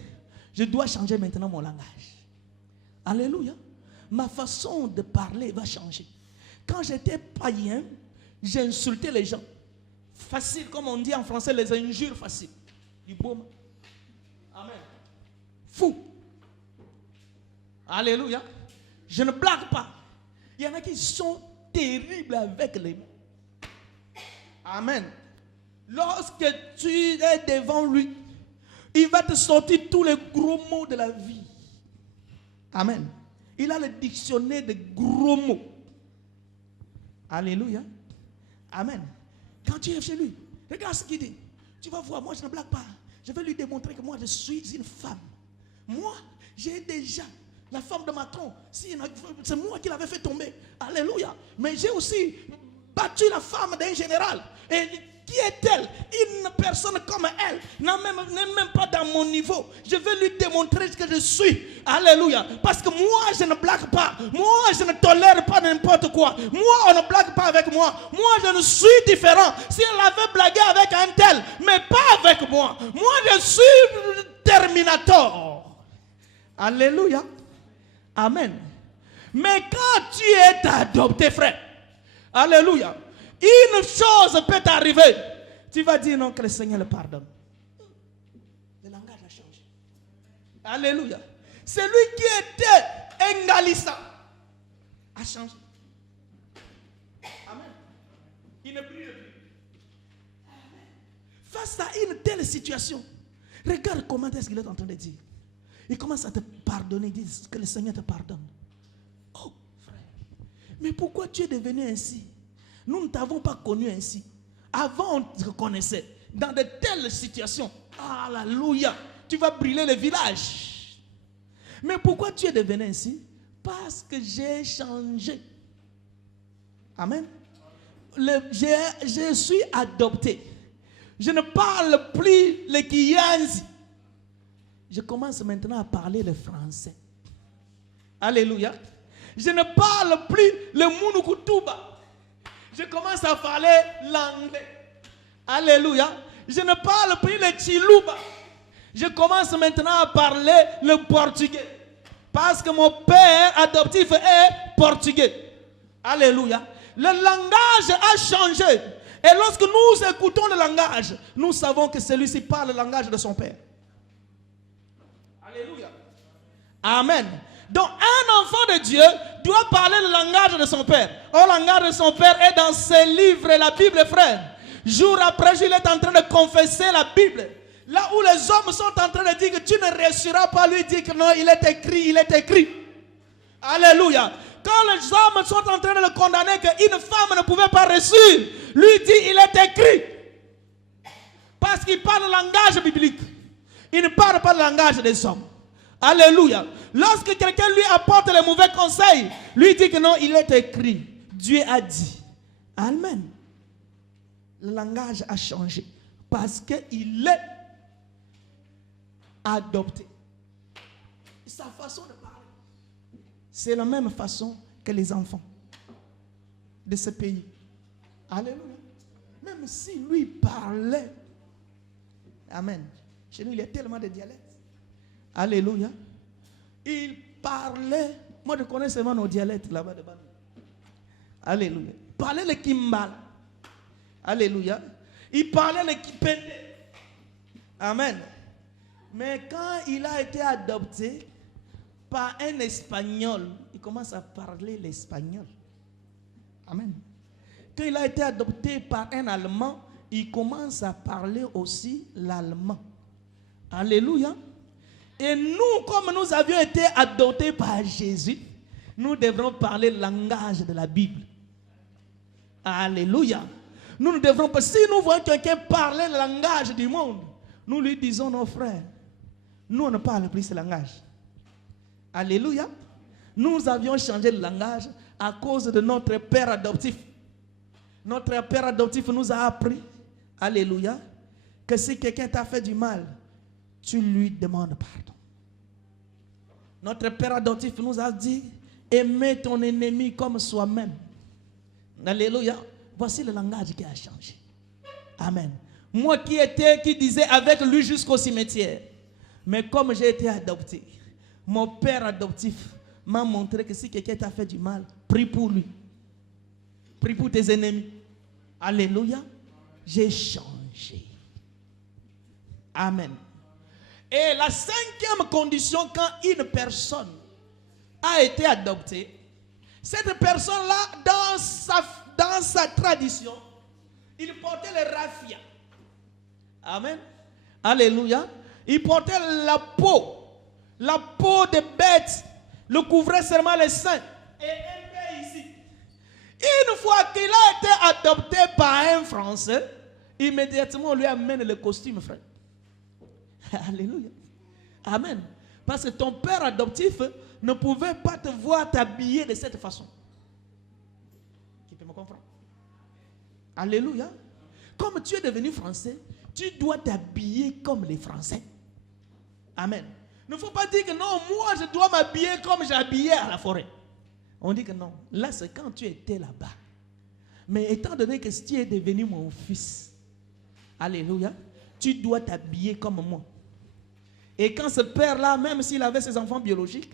je dois changer maintenant mon langage. Alléluia. Ma façon de parler va changer. Quand j'étais païen, j'insultais les gens. Facile, comme on dit en français, les injures faciles. Du baume. Amen. Fou. Alléluia. Je ne blague pas. Il y en a qui sont terribles avec les mots. Amen. Lorsque tu es devant lui, il va te sortir tous les gros mots de la vie. Amen. Il a le dictionnaire de gros mots. Alléluia. Amen. Quand tu es chez lui, regarde ce qu'il dit. Tu vas voir, moi je ne blague pas. Je vais lui démontrer que moi je suis une femme. Moi, j'ai déjà la femme de Macron. C'est moi qui l'avais fait tomber. Alléluia. Mais j'ai aussi battu la femme d'un général. Et qui est-elle? Une personne comme elle n'est même pas dans mon niveau. Je vais lui démontrer ce que je suis. Alléluia. Parce que moi, je ne blague pas. Moi, je ne tolère pas n'importe quoi. Moi, on ne blague pas avec moi. Moi, je ne suis différent. Si elle avait blagué avec un tel, mais pas avec moi. Moi, je suis Terminator. Alléluia. Amen. Mais quand tu es adopté, frère, alléluia, une chose peut t'arriver. Tu vas dire non, que le Seigneur le pardonne. Le langage a changé. Alléluia. Celui qui était engalissant a changé. Amen. Il ne brille plus. Face à une telle situation, regarde comment est-ce qu'il est en train de dire. Il commence à te pardonner, il dit que le Seigneur te pardonne. Oh, frère, mais pourquoi tu es devenu ainsi? Nous ne t'avons pas connu ainsi. Avant, on te connaissait. Dans de telles situations, alléluia, tu vas brûler le village. Mais pourquoi tu es devenu ainsi? Parce que j'ai changé. Amen. Je suis adopté. Je ne parle plus le Kiyanzi. Je commence maintenant à parler le français. Alléluia. Je ne parle plus le Munukutuba. Je commence à parler l'anglais. Alléluia. Je ne parle plus le Chiluba. Je commence maintenant à parler le portugais. Parce que mon père adoptif est portugais. Alléluia. Le langage a changé. Et lorsque nous écoutons le langage, nous savons que celui-ci parle le langage de son père. Alléluia. Amen. Donc un enfant de Dieu doit parler le langage de son père. Le langage de son père est dans ses livres et la Bible, frère. Jour après jour, il est en train de confesser la Bible. Là où les hommes sont en train de dire que tu ne réussiras pas, lui dire que non, il est écrit, il est écrit. Alléluia. Quand les hommes sont en train de le condamner qu'une femme ne pouvait pas réussir, lui dit il est écrit. Parce qu'il parle le langage biblique. Il ne parle pas le langage des hommes. Alléluia. Lorsque quelqu'un lui apporte les mauvais conseils, lui dit que non, il est écrit. Dieu a dit. Amen. Le langage a changé. Parce qu'il est adopté. Sa façon de parler, c'est la même façon que les enfants de ce pays. Alléluia. Même si lui parlait. Amen. Chez nous, il y a tellement de dialectes. Alléluia. Il parlait. Moi, je connais seulement nos dialectes là-bas de Bani. Alléluia. Il parlait le Kimbala. Alléluia. Il parlait le Kipende. Amen. Mais quand il a été adopté par un Espagnol, il commence à parler l'espagnol. Amen. Quand il a été adopté par un Allemand, il commence à parler aussi l'allemand. Alléluia. Et nous, comme nous avions été adoptés par Jésus, nous devrons parler le langage de la Bible. Alléluia. Nous ne devrons pas, si nous voyons quelqu'un parler le langage du monde, nous lui disons, nos frères, nous on ne parle plus ce langage. Alléluia. Nous avions changé le langage à cause de notre père adoptif. Notre père adoptif nous a appris, alléluia, que si quelqu'un t'a fait du mal, tu lui demandes pardon. Notre père adoptif nous a dit, aimez ton ennemi comme soi-même. Alléluia. Voici le langage qui a changé. Amen. Moi qui disais avec lui jusqu'au cimetière. Mais comme j'ai été adopté, mon père adoptif m'a montré que si quelqu'un t'a fait du mal, prie pour lui. Prie pour tes ennemis. Alléluia. J'ai changé. Amen. Et la cinquième condition, quand une personne a été adoptée, cette personne-là, dans sa tradition, il portait le raffia. Amen. Alléluia. Il portait la peau de bête, le couvrait seulement les seins. Et un peu ici. Une fois qu'il a été adopté par un Français, immédiatement on lui amène le costume, frère. Alléluia. Amen. Parce que ton père adoptif ne pouvait pas te voir t'habiller de cette façon. Qui peut me comprendre? Alléluia. Comme tu es devenu français, tu dois t'habiller comme les Français. Amen. Il ne faut pas dire que non, moi je dois m'habiller comme j'habillais à la forêt. On dit que non. Là c'est quand tu étais là-bas. Mais étant donné que tu es devenu mon fils, alléluia, tu dois t'habiller comme moi. Et quand ce père-là, même s'il avait ses enfants biologiques,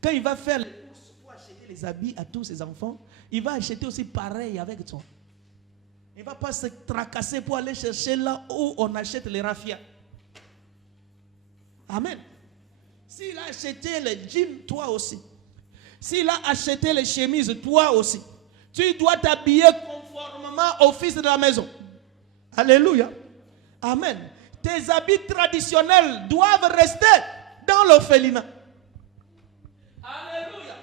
quand il va faire les courses pour acheter les habits à tous ses enfants, il va acheter aussi pareil avec toi. Il ne va pas se tracasser pour aller chercher là où on achète les raffias. Amen. S'il a acheté les jeans, toi aussi. S'il a acheté les chemises, toi aussi. Tu dois t'habiller conformément au fils de la maison. Alléluia. Amen. Tes habits traditionnels doivent rester dans l'orphelinat. Alléluia.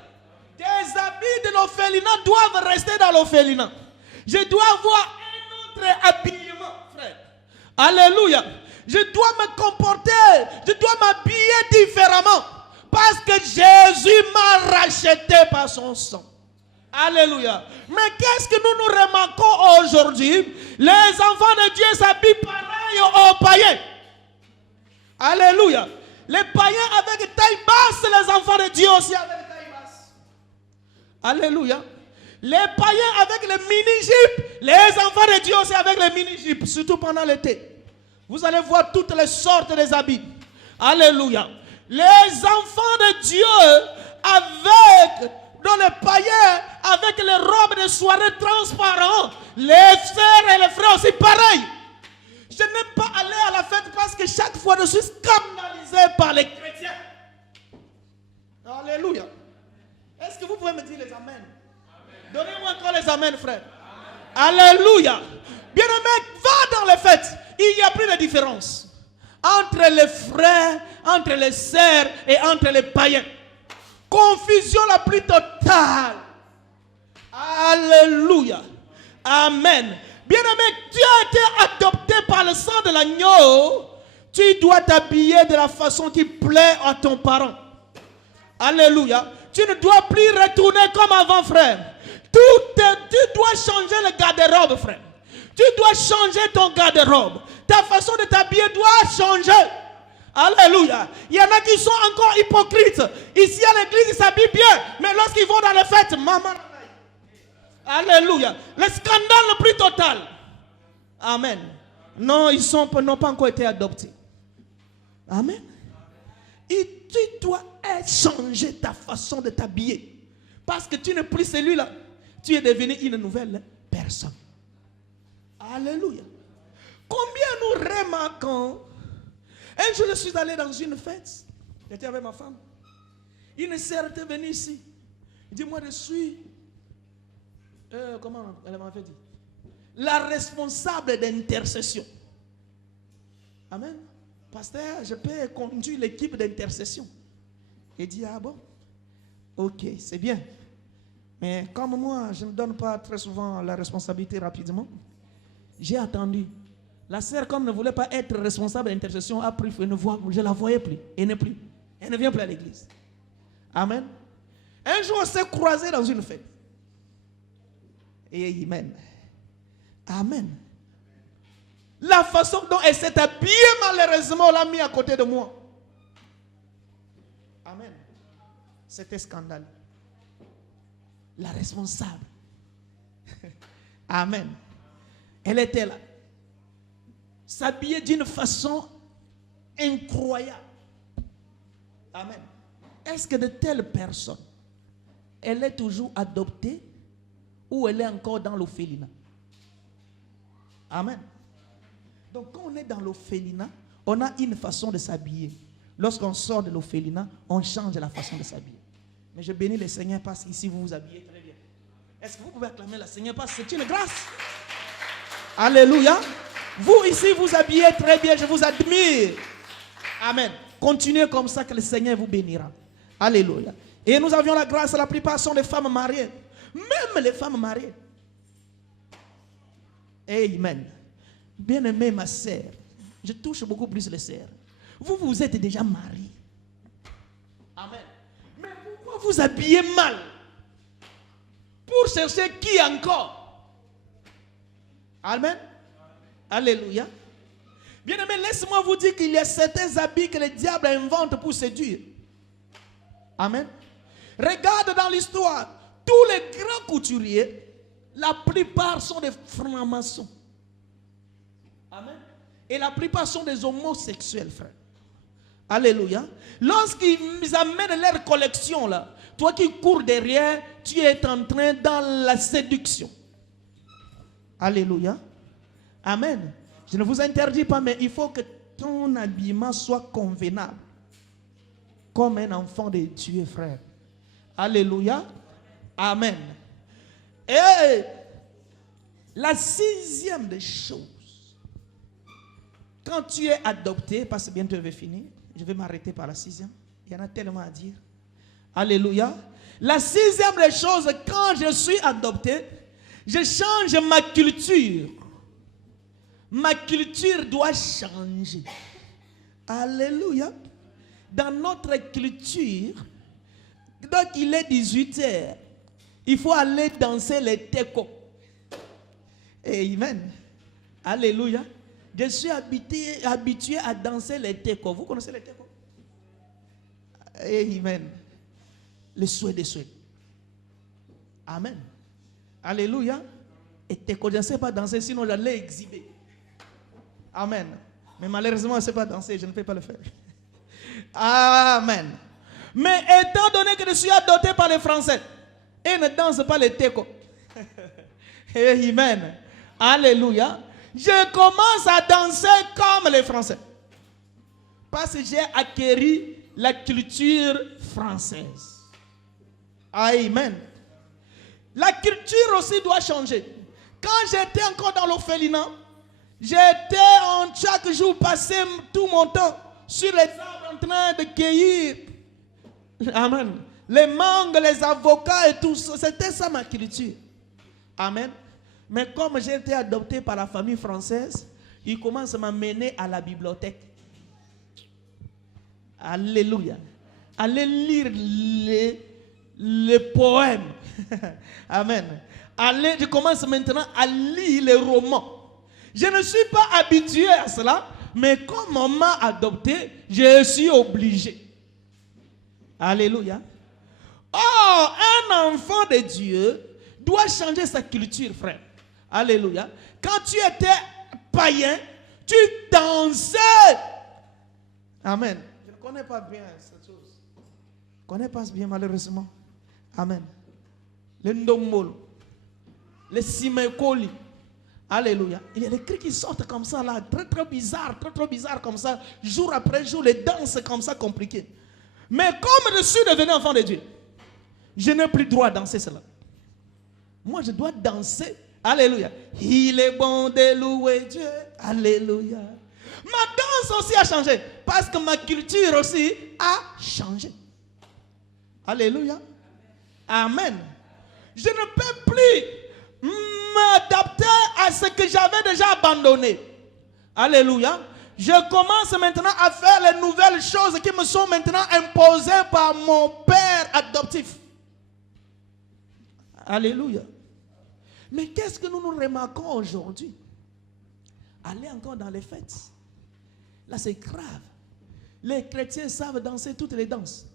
Tes habits de l'orphelinat doivent rester dans l'orphelinat. Je dois avoir un autre habillement, frère. Alléluia. Je dois me comporter, je dois m'habiller différemment. Pas Parce que Jésus m'a racheté par son sang. Alléluia. Mais qu'est-ce que nous remarquons aujourd'hui? Les enfants de Dieu s'habillent pareil aux païens. Alléluia. Les païens avec taille basse, les enfants de Dieu aussi avec taille basse. Alléluia. Les païens avec les mini-jupes, les enfants de Dieu aussi avec les mini-jupes, surtout pendant l'été. Vous allez voir toutes les sortes des habits. Alléluia. Les enfants de Dieu avec, dans les païens, avec les robes de soirée transparentes. Les sœurs et les frères aussi pareil. Je n'aime pas aller à la fête parce que chaque fois je suis scandalisé par les chrétiens. Alléluia. Est-ce que vous pouvez me dire les amens? Donnez-moi encore les amens, frère. Alléluia. Bien-aimé, va dans les fêtes. Il n'y a plus de différence entre les frères, entre les sœurs et entre les païens. Confusion la plus totale. Alléluia. Amen. Bien-aimé, tu as été adopté par le sang de l'agneau. Tu dois t'habiller de la façon qui plaît à ton parent. Alléluia. Tu ne dois plus retourner comme avant, frère. Tu dois changer le garde-robe, frère. Tu dois changer ton garde-robe. Ta façon de t'habiller doit changer. Alléluia. Il y en a qui sont encore hypocrites. Ici à l'église, ils s'habillent bien. Mais lorsqu'ils vont dans les fêtes, maman. Alléluia. Le scandale le plus total. Amen. Non, ils n'ont pas encore été adoptés. Amen. Et tu dois changer ta façon de t'habiller. Parce que tu n'es plus celui-là. Tu es devenu une nouvelle personne. Alléluia. Combien nous remarquons. Un jour, je suis allé dans une fête. J'étais avec ma femme. Une sœur était venue ici. Dis-moi, je suis. Comment elle m'avait dit? La responsable d'intercession. Amen. Pasteur, je peux conduire l'équipe d'intercession. Il dit, ah bon? Ok, c'est bien. Mais comme moi, je ne donne pas très souvent la responsabilité rapidement. J'ai attendu. La sœur, comme ne voulait pas être responsable d'intercession, a pris, je ne la voyais plus. Elle n'est plus. Elle ne vient plus à l'église. Amen. Un jour, on s'est croisés dans une fête. Et amen. Amen. La façon dont elle s'est habillée, malheureusement, on l'a mis à côté de moi. Amen. C'était scandaleux. La responsable. Amen. Elle était là. S'habillait d'une façon incroyable. Amen. Est-ce que de telles personnes, elle est toujours adoptée ou elle est encore dans l'orphelinat? Amen. Donc quand on est dans l'orphelinat, on a une façon de s'habiller. Lorsqu'on sort de l'orphelinat, on change la façon de s'habiller. Mais je bénis le Seigneur parce qu'ici vous vous habillez très bien. Est-ce que vous pouvez acclamer le Seigneur parce que c'est une grâce? Alléluia. Vous ici vous habillez très bien, je vous admire. Amen. Continuez comme ça que le Seigneur vous bénira. Alléluia. Et nous avions la grâce, la plupart sont des femmes mariées. Même les femmes mariées. Amen. Bien-aimée ma sœur, je touche beaucoup plus les sœurs. Vous êtes déjà mariés. Amen. Mais pourquoi vous habillez mal? Pour chercher qui encore? Amen. Alléluia. Bien-aimé, laisse-moi vous dire qu'il y a certains habits que le diable invente pour séduire. Amen. Regarde dans l'histoire, tous les grands couturiers, la plupart sont des francs-maçons. Amen. Et la plupart sont des homosexuels, frère. Alléluia. Lorsqu'ils amènent leur collection là, toi qui cours derrière, tu es en train dans la séduction. Alléluia. Amen. Je ne vous interdis pas, mais il faut que ton habillement soit convenable. Comme un enfant de Dieu, frère. Alléluia. Amen. Et la sixième des choses, quand tu es adopté, parce que bientôt je vais finir, je vais m'arrêter par la sixième. Il y en a tellement à dire. Alléluia. La sixième des choses, quand je suis adopté, je change ma culture. Ma culture doit changer. Alléluia. dans notre culture, donc il est 18h, il faut aller danser les teko. Amen. Alléluia. Je suis habitué à danser les teko. Vous connaissez les teko? Amen. Le souhait des souhaits. Amen. Alléluia. Et teko, je ne sais pas danser, sinon j'allais exhiber. Amen. Mais malheureusement, je ne sais pas danser, je ne peux pas le faire. Amen. Mais étant donné que je suis adopté par les Français, et ne danse pas les teko. Amen. Alléluia. Je commence à danser comme les Français. Parce que j'ai acquis la culture française. Amen. La culture aussi doit changer. Quand j'étais encore dans l'orphelinat, j'étais chaque jour passé tout mon temps sur les arbres en train de cueillir. Amen. Les mangues, les avocats et tout ça. C'était ça ma culture. Amen. Mais comme j'ai été adopté par la famille française, ils commencent à m'amener à la bibliothèque. Alléluia. Aller lire les poèmes. Amen. Je commence maintenant à lire les romans. Je ne suis pas habitué à cela, mais comme on m'a adopté, je suis obligé. Alléluia. Oh, un enfant de Dieu doit changer sa culture, frère. Alléluia. Quand tu étais païen, tu dansais. Amen. Je ne connais pas bien cette chose. Je ne connais pas bien, malheureusement. Amen. Le ndomolo, le simekoli. Alléluia. Il y a des cris qui sortent comme ça, là, très bizarre comme ça, jour après jour, les danses comme ça, compliquées. Mais comme je suis devenu enfant de Dieu, je n'ai plus droit à danser cela. Moi, je dois danser. Alléluia. Il est bon de louer Dieu. Alléluia. Ma danse aussi a changé. Parce que ma culture aussi a changé. Alléluia. Amen. Je ne peux plus m'adapter à ce que j'avais déjà abandonné. Alléluia. Je commence maintenant à faire les nouvelles choses qui me sont maintenant imposées par mon père adoptif. Alléluia. Mais qu'est-ce que nous remarquons aujourd'hui? Aller encore dans les fêtes. Là, c'est grave. Les chrétiens savent danser toutes les danses.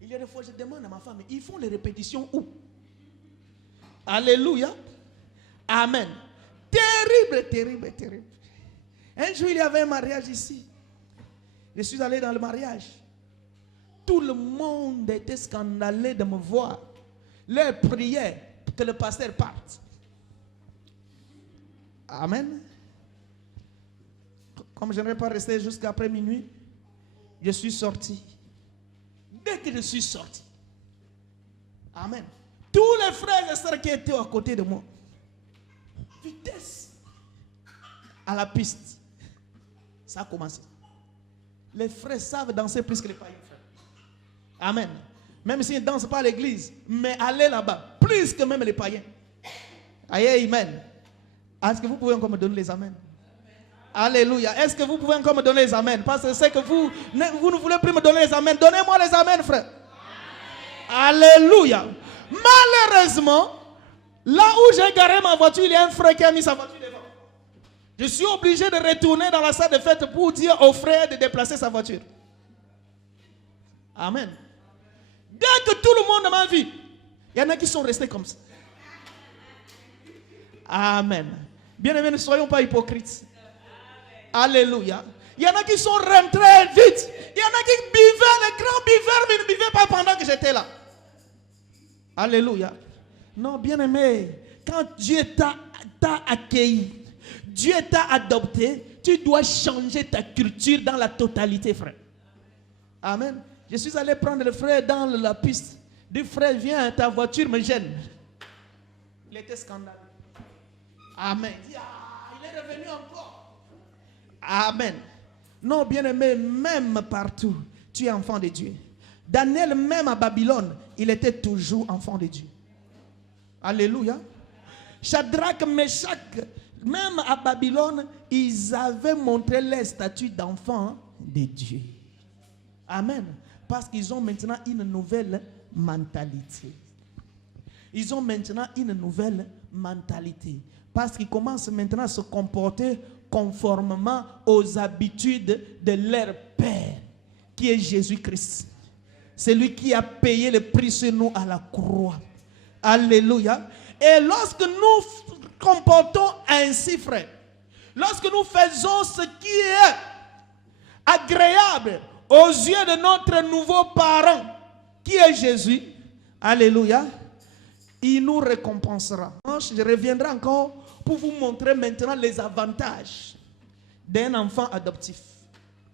Il y a des fois, je demande à ma femme, ils font les répétitions où? Alléluia. Amen. Terrible. Un jour, il y avait un mariage ici. Je suis allé dans le mariage. Tout le monde était scandalé de me voir. Leur prière que le pasteur parte. Amen. Comme je n'ai pas resté jusqu'après minuit, je suis sorti. Dès que je suis sorti, amen, tous les frères et sœurs qui étaient à côté de moi, vitesse à la piste, ça a commencé. Les frères savent danser plus que les païens, frères. Amen. Même s'ils ne dansent pas à l'église, mais aller là-bas, plus que même les païens. Amen. Est-ce que vous pouvez encore me donner les amens? Alléluia. Est-ce que vous pouvez encore me donner les amens? Parce que c'est que vous ne voulez plus me donner les amens. Donnez-moi les amens, frère. Amen. Alléluia. Malheureusement, là où j'ai garé ma voiture, il y a un frère qui a mis sa voiture devant. Je suis obligé de retourner dans la salle de fête pour dire au frère de déplacer sa voiture. Amen. Dès que tout le monde m'a vu, il y en a qui sont restés comme ça. Amen. Bien aimés, ne soyons pas hypocrites. Alléluia. Il y en a qui sont rentrés vite. Il y en a qui buvaient, les grands buveurs, mais ne buvaient pas pendant que j'étais là. Alléluia. Non, bien aimé, quand Dieu t'a accueilli, Dieu t'a adopté, tu dois changer ta culture dans la totalité, frère. Amen. Je suis allé prendre le frère dans la piste. Le frère, viens, ta voiture me gêne. Il était scandaleux. Amen. Il dit, il est revenu encore. Amen. Non, bien-aimé, même partout, tu es enfant de Dieu. Daniel, même à Babylone, il était toujours enfant de Dieu. Alléluia. Shadrach, Meshach, même à Babylone, ils avaient montré les statuts d'enfants de Dieu. Amen. Parce qu'ils ont maintenant une nouvelle mentalité. Ils ont maintenant une nouvelle mentalité. Parce qu'ils commencent maintenant à se comporter conformément aux habitudes de leur Père, qui est Jésus-Christ. C'est lui qui a payé le prix sur nous à la croix. Alléluia. Et lorsque nous comportons ainsi, frère, lorsque nous faisons ce qui est agréable aux yeux de notre nouveau parent, qui est Jésus, alléluia, il nous récompensera. Je reviendrai encore pour vous montrer maintenant les avantages d'un enfant adoptif.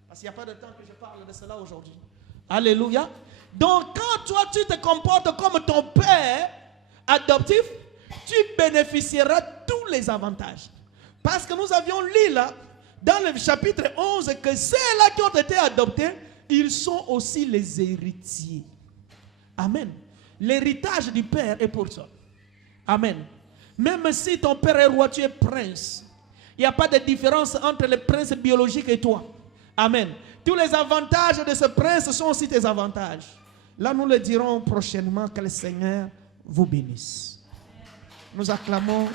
Parce qu'il n'y a pas de temps que je parle de cela aujourd'hui. Alléluia. Donc quand toi tu te comportes comme ton père adoptif, tu bénéficieras tous les avantages. Parce que nous avions lu là, dans le chapitre 11, que ceux-là qui ont été adoptés, ils sont aussi les héritiers. Amen. L'héritage du Père est pour toi. Amen. Même si ton père est roi, tu es prince. Il n'y a pas de différence entre le prince biologique et toi. Amen. Tous les avantages de ce prince sont aussi tes avantages. Là, nous le dirons prochainement. Que le Seigneur vous bénisse. Nous acclamons